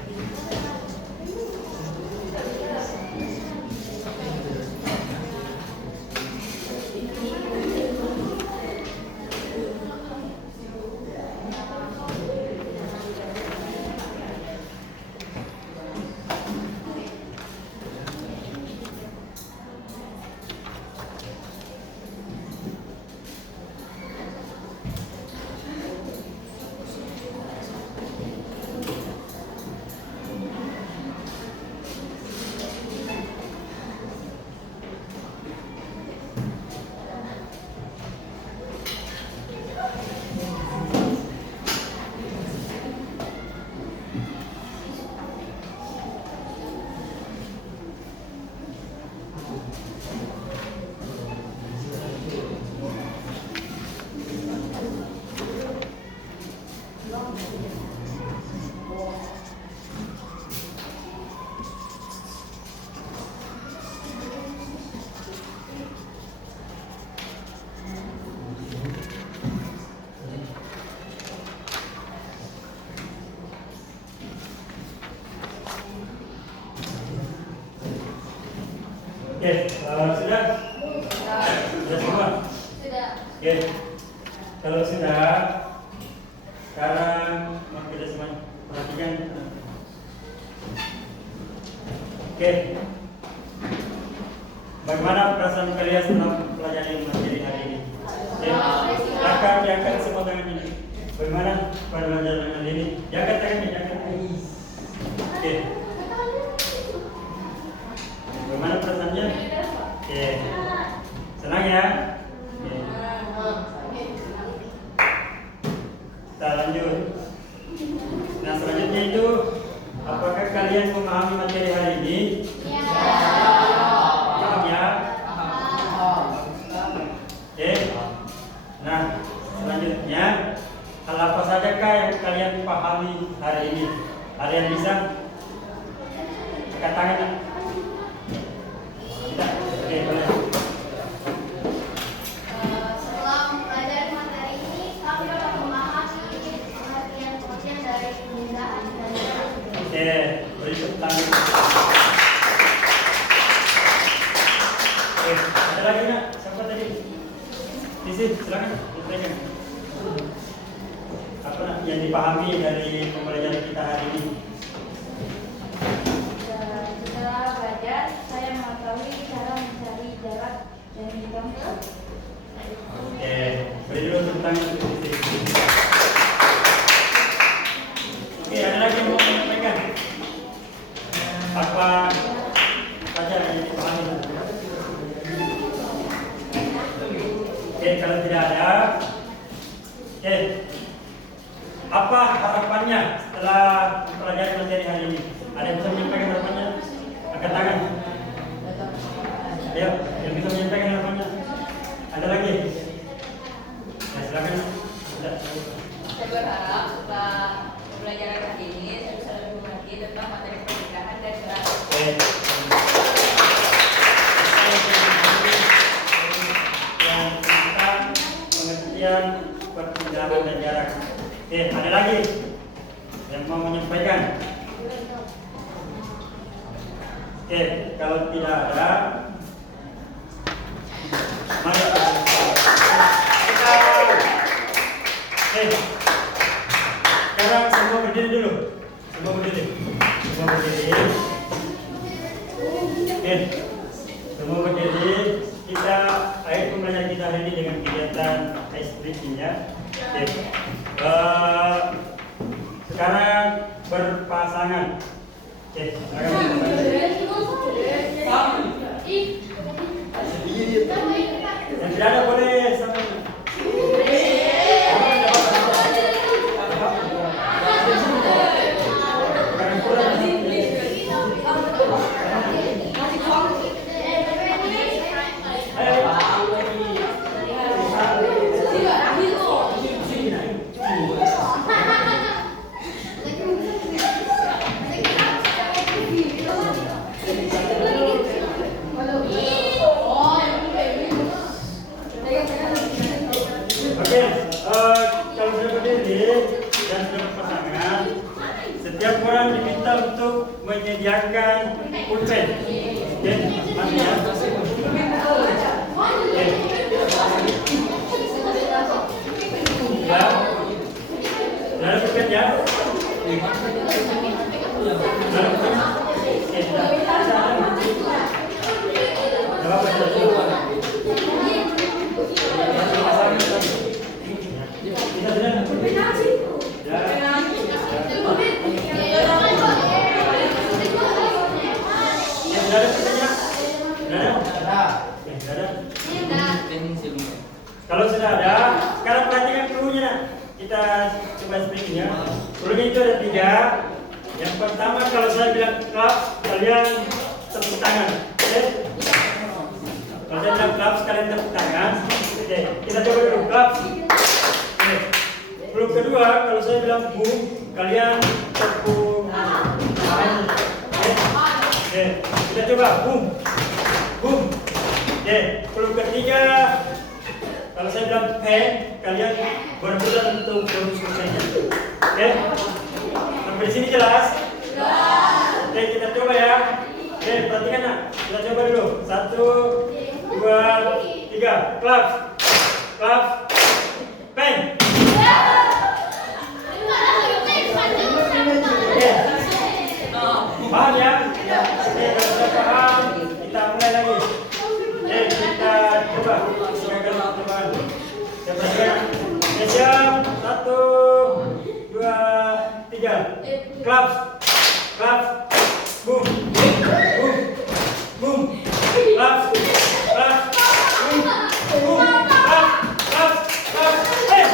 Oke, sudah? Sudah semua? Sudah. Oke, kalau sudah, sekarang mau kita semua perhatikan. Oke, bagaimana perasaan kalian setelah pelajari materi hari ini? Oke, silakan diangkat semua tangan ini. Bagaimana pelajaran hari ini? Diangkat tangannya, diangkat. Oke. Bagaimana perasaannya? Oke. Senang ya? Oke. Kita lanjut. Nah, selanjutnya itu, apakah kalian memahami materi hari ini? Ya. Paham ya? Oke. Nah, selanjutnya, hal apa sajakah yang kalian pahami hari ini? Kalian bisa angkat tangan? Tidak? Oke, boleh. Ada lagi nak? Siapa tadi? Sisi, silakan. Ditanyakan. Apa nak yang dipahami dari pembelajaran kita hari ini? Setelah belajar, saya mengetahui cara mencari jarak dan ditempuh. Oke, beri dulu tepuk tangan untuk Sisi. Oke, ada lagi yang mau menyampaikan? Apa saja yang dipahami? Oke, kalau tidak ada, oke, apa harapannya setelah mempelajari materi hari ini? Ada yang bisa menyampaikan harapannya? Angkat tangan. Ayo, yang bisa menyampaikan harapannya? Ada lagi? Ya, silakan. Sudah. Saya berharap setelah pembelajaran hari ini saya bisa lebih mengerti tentang materi pernikahan dan jarak. Oke. Yang tentang pengertian perpindahan dan jarak. Oke, ada lagi yang mau menyampaikan? Oke, kalau tidak ada, mari kita. Oke, sekarang semua berdiri dulu. Semua berdiri. Semua berdiri. Oke, semua berdiri. Kita akhir pembelajaran kita hari ini dengan kegiatan ice breaking ya. Oke. Sekarang berpasangan. Oke, yang tidak ada boleh sama. Oke, kalau sudah berdiri dan sudah berpasangan, setiap orang diminta untuk menyediakan pulpen. Oke, mari ya. Oke. Ya, sudah ada pulpen ya? Sudah ada pulpen? Oke, sudah. Tidak apa-apa, sudah cukup. Kalau sudah ada, sekarang perhatikan cluenya nak. Kita coba speaking ya. Cluenya itu ada 3. Yang pertama kalau saya bilang clap, kalian tepuk tangan. Oke? Kalau saya bilang clap, kalian tepuk tangan. Oke, kita coba dulu clap. Oke. Clue kedua, kalau saya bilang boom, kalian tepuk tangan. Oke, kita coba boom, boom. Oke, clue ketiga, kalau saya bilang pen, kalian berbuat untuk selesainya. Oke, sampai sini jelas? Oke, kita coba ya. Oke, perhatikan nak. Kita coba dulu. 1, 2, 3. Clap, clap, pen. Oke, paham ya? Oke, kalau sudah paham, kita mulai lagi. Oke, kita coba. Silakan teman. Siap, siap. 1, 2, 3. Clap, clap, boom, boom, boom. Clap, clap, boom, boom. Clap, clap, clap. Hey.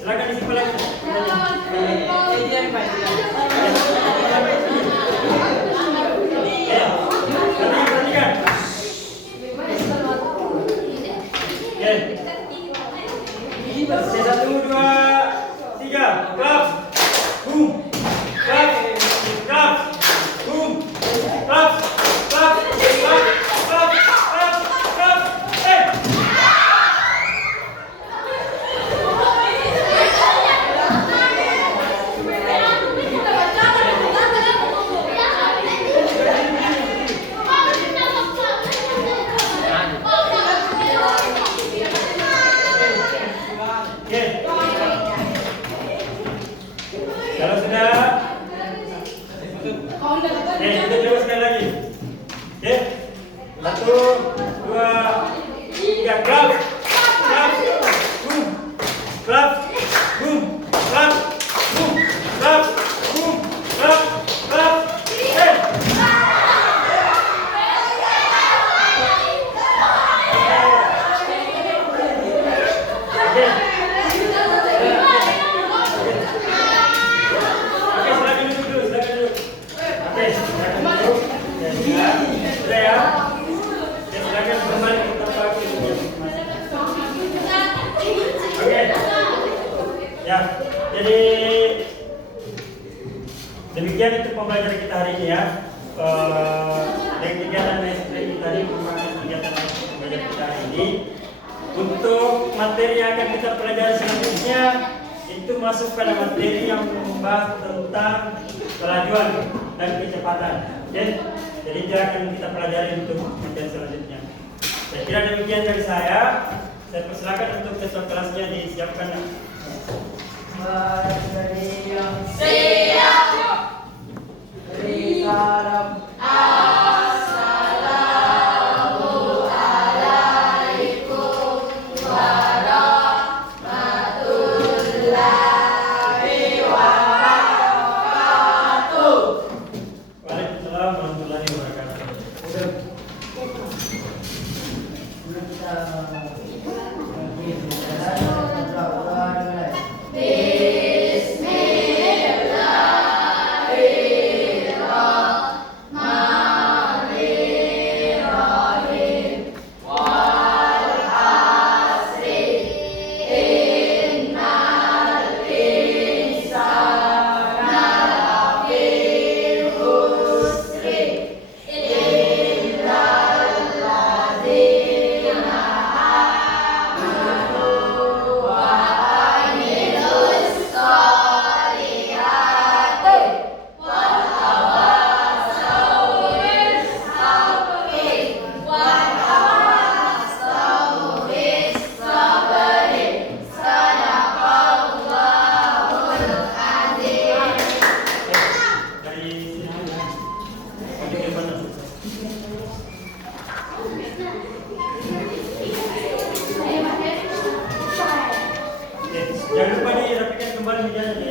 Silakan disimpan lagi. Sudah. Kita coba sekali lagi. Oke. 1, 2, 3, clap. Clap. Boom. Clap. Boom. Clap. Boom. Clap. Boom. Clap. Clap. Ya, jadi demikian itu pembelajaran kita hari ini ya. Dengan kegiatan SPI tadi merupakan kegiatan pembelajaran kita hari ini. Untuk materi yang akan kita pelajari selanjutnya itu masuk pada materi yang membahas tentang kelajuan dan kecepatan. Oke, jadi itu akan kita pelajari untuk materi selanjutnya. Saya kira demikian dari saya. Saya persilakan untuk ketua kelasnya disiapkan. Siap. Beri salam. Assalamualaikum warahmatullahi wabarakatuh. Waalaikumsalam warahmatullahi wabarakatuh. Bismillahirrahmanirrahim. Wal asri innal insana lafi khusri illal ladzina amanu wa amilus sholihati wa tawasaw bis haqqi wa tawasaw bis sabri. Sadaqallahul azim. Dari sini ya. Oke, gimana? Oke, jangan lupa dirapikan kembali mejanya ya.